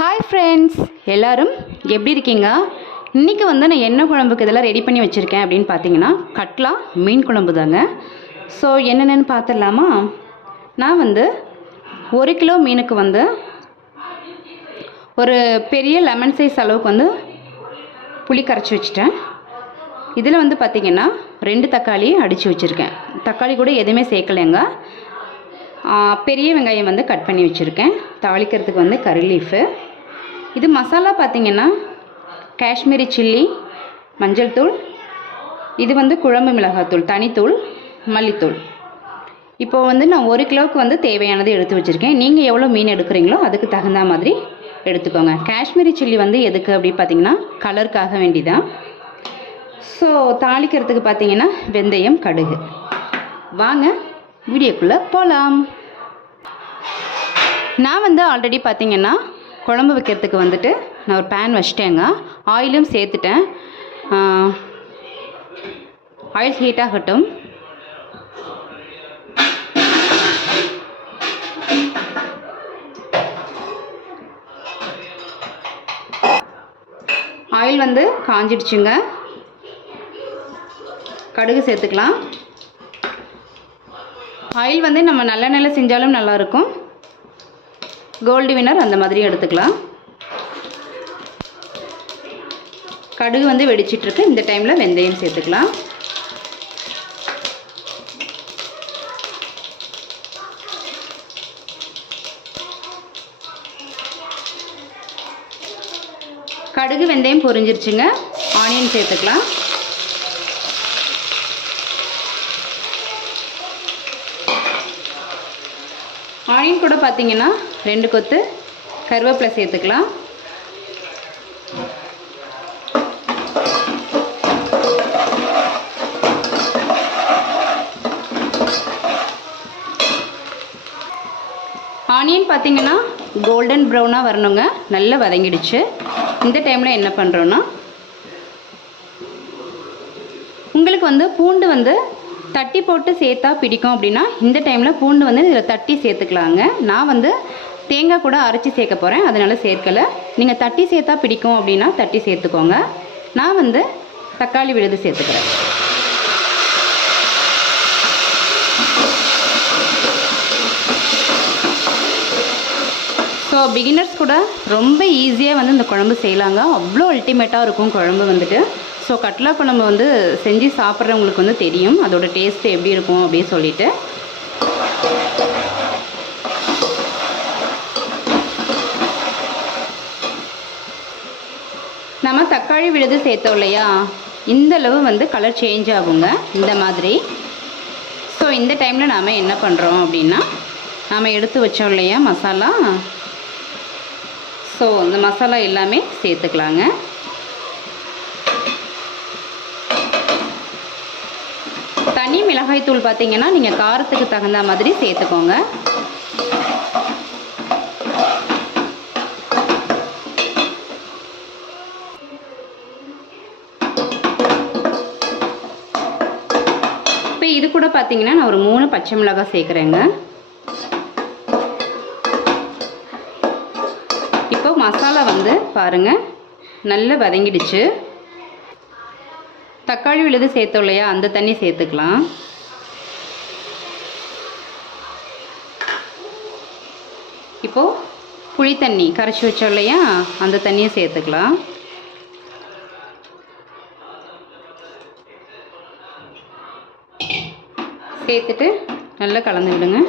Hi friends எல்லாரும் எப்படி இருக்கீங்க? இன்றைக்கி வந்து நான் என்ன குழம்புக்கு இதெல்லாம் ரெடி பண்ணி வச்சுருக்கேன் அப்படின்னு பார்த்தீங்கன்னா கட்லா மீன் குழம்பு தாங்க. ஸோ என்னென்னு பார்த்துடலாமா? நான் வந்து ஒரு கிலோ மீனுக்கு வந்து ஒரு பெரிய லெமன் சைஸ் அளவுக்கு வந்து புளி கரைச்சி வச்சுட்டேன். இதில் வந்து பார்த்திங்கன்னா ரெண்டு தக்காளி அடித்து வச்சுருக்கேன். தக்காளி கூட எதுவுமே சேர்க்கலைங்க. பெரிய வெங்காயம் வந்து கட் பண்ணி வச்சுருக்கேன். தாளிக்கிறதுக்கு வந்து கறி லீஃபு இது மசாலா பார்த்திங்கன்னா காஷ்மீரி சில்லி மஞ்சள் தூள். இது வந்து குழம்பு மிளகாத்தூள் தனித்தூள் மல்லித்தூள். இப்போ வந்து நான் ஒரு கிலோவுக்கு வந்து தேவையானது எடுத்து வச்சுருக்கேன். நீங்கள் எவ்வளோ மீன் எடுக்கிறீங்களோ அதுக்கு தகுந்த மாதிரி எடுத்துக்கோங்க. காஷ்மீரி சில்லி வந்து எதுக்கு அப்படி பார்த்தீங்கன்னா கலருக்காக வேண்டிதான். ஸோ தாளிக்கிறதுக்கு பார்த்தீங்கன்னா வெந்தயம் கடுகு. வாங்க வீடியோக்குள்ளே போகலாம் நான் வந்து ஆல்ரெடி பார்த்தீங்கன்னா குழம்பு வைக்கிறதுக்கு வந்துட்டு நான் ஒரு பேன் வச்சிட்டேங்க. ஆயிலும் சேர்த்துட்டேன். ஆயில் ஹீட் ஆகட்டும். ஆயில் வந்து காஞ்சிடுச்சுங்க. கடுகு சேர்த்துக்கலாம். ஆயில் வந்து நம்ம நல்லெண்ணெயில் செஞ்சாலும் நல்லாயிருக்கும் கோல்டு வினர் அந்த மாதிரி எடுத்துக்கலாம். கடுகு வந்து வெடிச்சிட்ருக்கு இந்த டைமில் வெந்தயம் சேர்த்துக்கலாம். கடுகு வெந்தயம் பொரிஞ்சிருச்சுங்க. ஆனியன் சேர்த்துக்கலாம். ஆனியன் கூட பார்த்தீங்கன்னா ரெண்டு கொத்து கருவேப்பிலை சேர்த்துக்கலாம். ஆனியன் பார்த்தீங்கன்னா கோல்டன் ப்ரௌனாக வரணுங்க. நல்லா வதங்கிடுச்சு. இந்த டைமில் என்ன பண்ணுறோன்னா உங்களுக்கு வந்து பூண்டு வந்து தட்டி போட்டு சேர்த்தா பிடிக்கும் அப்படின்னா இந்த டைமில் பூண்டு வந்து இதில் தட்டி சேர்த்துக்கலாங்க. நான் வந்து தேங்காய் கூட அரைச்சி சேர்க்க போகிறேன் அதனால் சேர்க்கலை. நீங்கள் தட்டி சேர்த்தா பிடிக்கும் அப்படின்னா தட்டி சேர்த்துக்கோங்க. நான் வந்து தக்காளி விழுது சேர்த்துக்கிறேன். ஸோ பிகினர்ஸ் கூட ரொம்ப ஈஸியாக வந்து இந்த குழம்பு செய்யலாங்க. அவ்வளோ அல்டிமேட்டாக இருக்கும் குழம்பு வந்துட்டு. ஸோ கட்லா குழம்பு வந்து செஞ்சு சாப்பிட்றவங்களுக்கு வந்து தெரியும். அதோட டேஸ்ட்டு எப்படி இருக்கும் அப்படின்னு சொல்லிட்டு. நம்ம தக்காளி விழுது சேர்த்தோம் இல்லையா? இந்த அளவு வந்து கலர் சேஞ்ச் ஆகுங்க. இந்த மாதிரி. ஸோ இந்த டைமில் நாம் என்ன பண்ணுறோம் அப்படின்னா நாம் எடுத்து வச்சோம் இல்லையா மசாலா? ஸோ இந்த மசாலா எல்லாமே சேர்த்துக்கலாங்க. தனி மிளகாய் தூள் பார்த்தீங்கன்னா நீங்கள் காரத்துக்கு தகுந்த மாதிரி சேர்த்துக்கோங்க. பார்த்தீங்கன்னா நான் ஒரு மூணு பச்சை மிளகாய் சேர்க்குறேங்க. இப்போ மசாலா வந்து பாருங்கள் நல்லா வதங்கிடுச்சு. தக்காளி விழுது சேர்த்தோம் இல்லையா அந்த தண்ணி சேர்த்துக்கலாம். இப்போது புளி தண்ணி கரைச்சி வச்சோம் இல்லையா அந்த தண்ணியை சேர்த்துக்கலாம். சேர்த்துட்டு நல்லா கலந்து விடுங்க.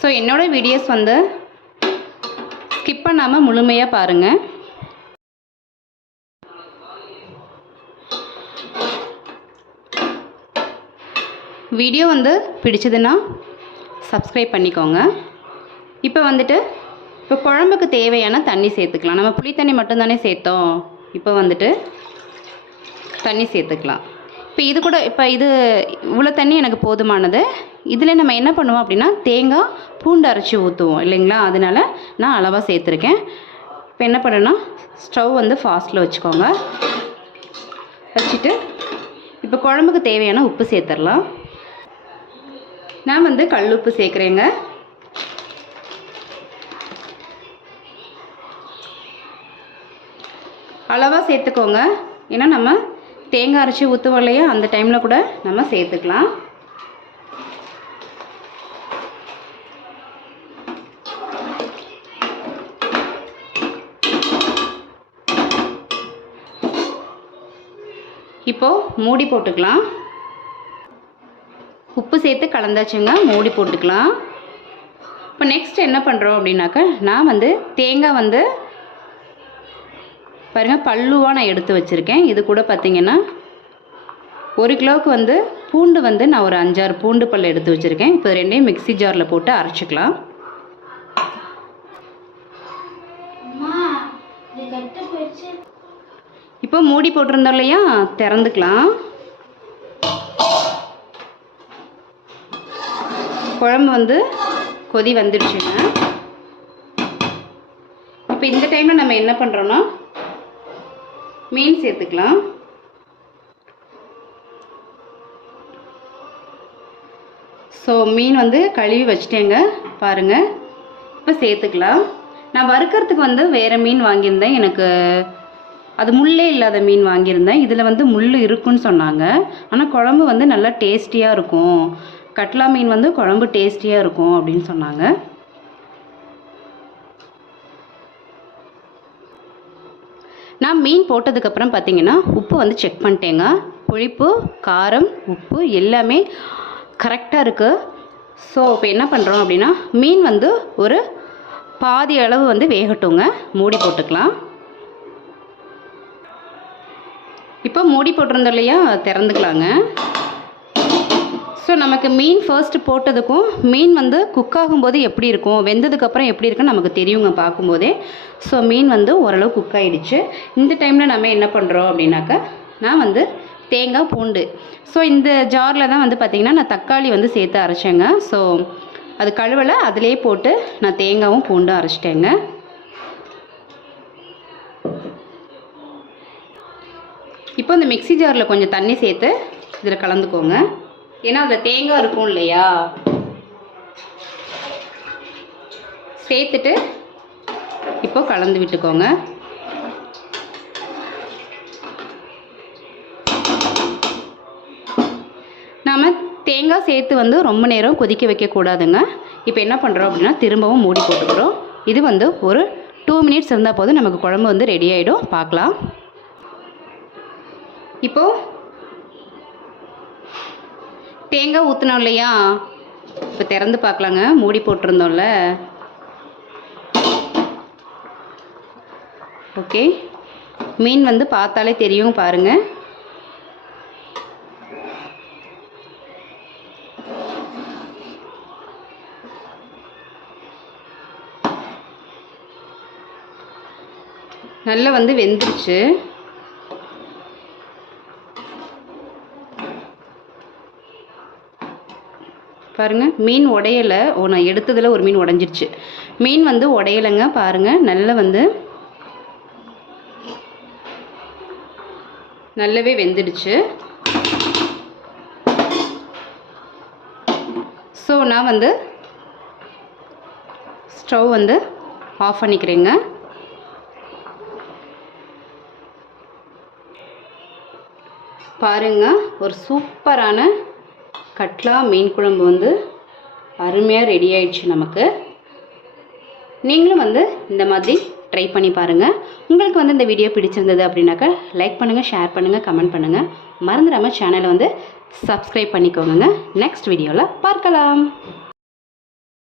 ஸோ என்னோடய வீடியோஸ் வந்து ஸ்கிப் பண்ணாமல் முழுமையாக பாருங்கள் வீடியோ வந்து பிடிச்சதுன்னா சப்ஸ்கிரைப் பண்ணிக்கோங்க. இப்போ வந்துட்டு இப்போ குழம்புக்கு தேவையான தண்ணி சேர்த்துக்கலாம். நம்ம புளி தண்ணி மட்டும்தானே சேர்த்தோம். இப்போ வந்துட்டு தண்ணி சேர்த்துக்கலாம். இப்போ இது கூட இப்போ இது இவ்வளோ தண்ணி எனக்கு போதுமானது. இதில் நம்ம என்ன பண்ணுவோம் அப்படின்னா தேங்காய் பூண்டு அரைச்சி ஊற்றுவோம் இல்லைங்களா? அதனால நான் அளவாக சேர்த்துருக்கேன். இப்போ என்ன பண்ணுன்னா ஸ்டவ் வந்து ஃபாஸ்ட்டில் வச்சுக்கோங்க. வச்சுட்டு இப்போ குழம்புக்கு தேவையான உப்பு சேர்த்துடலாம். நான் வந்து கல் உப்பு சேர்க்குறேங்க. அளவாக சேர்த்துக்கோங்க. ஏன்னா நம்ம தேங்காய் அரைச்சி ஊற்றுவோம் இல்லையா? அந்த டைமில் கூட நம்ம சேர்த்துக்கலாம். இப்போது மூடி போட்டுக்கலாம். உப்பு சேர்த்து கலந்தாச்சுங்க மூடி போட்டுக்கலாம். இப்போ நெக்ஸ்ட் என்ன பண்ணுறோம் அப்படின்னாக்கா நான் வந்து தேங்காய் வந்து பாருங்கள் பல்லுவாக நான் எடுத்து வச்சுருக்கேன். இது கூட பார்த்தீங்கன்னா ஒரு கிலோவுக்கு வந்து பூண்டு வந்து நான் ஒரு அஞ்சாறு பூண்டு பல் எடுத்து வச்சுருக்கேன். இப்போ ரெண்டையும் மிக்ஸி ஜாரில் போட்டு அரைச்சிக்கலாம். இப்போ மூடி போட்டிருந்தோம் இல்லையா? திறந்துக்கலாம். குழம்பு வந்து கொதி வந்துடுச்சுங்க. இப்போ இந்த டைமில் நம்ம என்ன பண்ணுறோன்னா மீன் சேர்த்துக்கலாம். ஸோ மீன் வந்து கழுவி வச்சிட்டேங்க பாருங்கள் இப்போ சேர்த்துக்கலாம். நான் வறுக்கிறதுக்கு வந்து வேறு மீன் வாங்கியிருந்தேன். எனக்கு அது முள்ளே இல்லாத மீன் வாங்கியிருந்தேன். இதில் வந்து முள் இருக்குன்னு சொன்னாங்க. ஆனால் குழம்பு வந்து நல்லா டேஸ்டியாக இருக்கும். கட்லா மீன் வந்து குழம்பு டேஸ்டியாக இருக்கும் அப்படின்னு சொன்னாங்க. நான் மீன் போட்டதுக்கப்புறம் பார்த்தீங்கன்னா உப்பு வந்து செக் பண்ணிட்டேங்க. புளிப்பு காரம் உப்பு எல்லாமே கரெக்டாக இருக்குது ஸோ இப்போ என்ன பண்ணுறோம் அப்படின்னா மீன் வந்து ஒரு பாதி அளவு வந்து வேகட்டுங்க. மூடி போட்டுக்கலாம். இப்போ மூடி போட்டிருந்தோம் இல்லையா? திறந்துக்கலாங்க. ஸோ நமக்கு மீன் ஃபர்ஸ்ட் போட்டதுக்கும் மீன் வந்து குக் ஆகும்போது எப்படி இருக்கும் வெந்ததுக்கப்புறம் எப்படி இருக்குன்னு நமக்கு தெரியுங்க பார்க்கும்போதே. ஸோ மீன் வந்து ஓரளவு குக் ஆகிடுச்சு இந்த டைமில் நம்ம என்ன பண்ணுறோம் அப்படின்னாக்கா நான் வந்து தேங்காய் பூண்டு. ஸோ இந்த ஜாரில் தான் வந்து பார்த்திங்கன்னா நான் தக்காளி வந்து சேர்த்து அரைச்சேங்க. ஸோ அது கழுவலை அதிலே போட்டு நான் தேங்காவும் பூண்டும் அரைச்சிட்டேங்க. இப்போ இந்த மிக்ஸி ஜாரில் கொஞ்சம் தண்ணி சேர்த்து இதில் கலந்துக்கோங்க. ஏன்னா அதில் தேங்காய் இருக்கும் இல்லையா? சேர்த்துட்டு இப்போ கலந்து விட்டுக்கோங்க. நாம் தேங்காய் சேர்த்து வந்து ரொம்ப நேரம் கொதிக்க வைக்கக்கூடாதுங்க இப்போ என்ன பண்ணுறோம் அப்படின்னா திரும்பவும் மூடி போட்டுக்கிறோம். இது வந்து ஒரு டூ மினிட்ஸ் இருந்தால் போதும். நமக்கு குழம்பு வந்து ரெடி ஆகிடும் பார்க்கலாம். இப்போது தேங்காய் ஊற்றினோம் இல்லையா? இப்போ திறந்து பார்க்கலாங்க. மூடி போட்டிருந்தோம்ல. ஓகே. மீன் வந்து பார்த்தாலே தெரியும் பாருங்கள் நல்லா வந்து வெந்துருச்சு. பாருங்கள் மீன் உடையலை ஓ நான் எடுத்ததில் ஒரு மீன் உடஞ்சிருச்சு. மீன் வந்து உடையலைங்க பாருங்கள் நல்லா வந்து நல்லாவே வெந்துடுச்சு. ஸோ நான் வந்து ஸ்டவ் வந்து ஆஃப் பண்ணிக்கிறேங்க. பாருங்க ஒரு சூப்பரான கட்லா மீன் குழம்பு வந்து அருமையாக ரெடி ஆயிடுச்சு நமக்கு. நீங்களும் வந்து இந்த மாதிரி ட்ரை பண்ணி பாருங்கள் உங்களுக்கு வந்து இந்த வீடியோ பிடிச்சிருந்தது அப்படின்னாக்கா லைக் பண்ணுங்கள் ஷேர் பண்ணுங்கள் கமெண்ட் பண்ணுங்கள் மறந்துடாமல் சேனலை வந்து சப்ஸ்கிரைப் பண்ணிக்கோங்க. நெக்ஸ்ட் வீடியோவில் பார்க்கலாம்.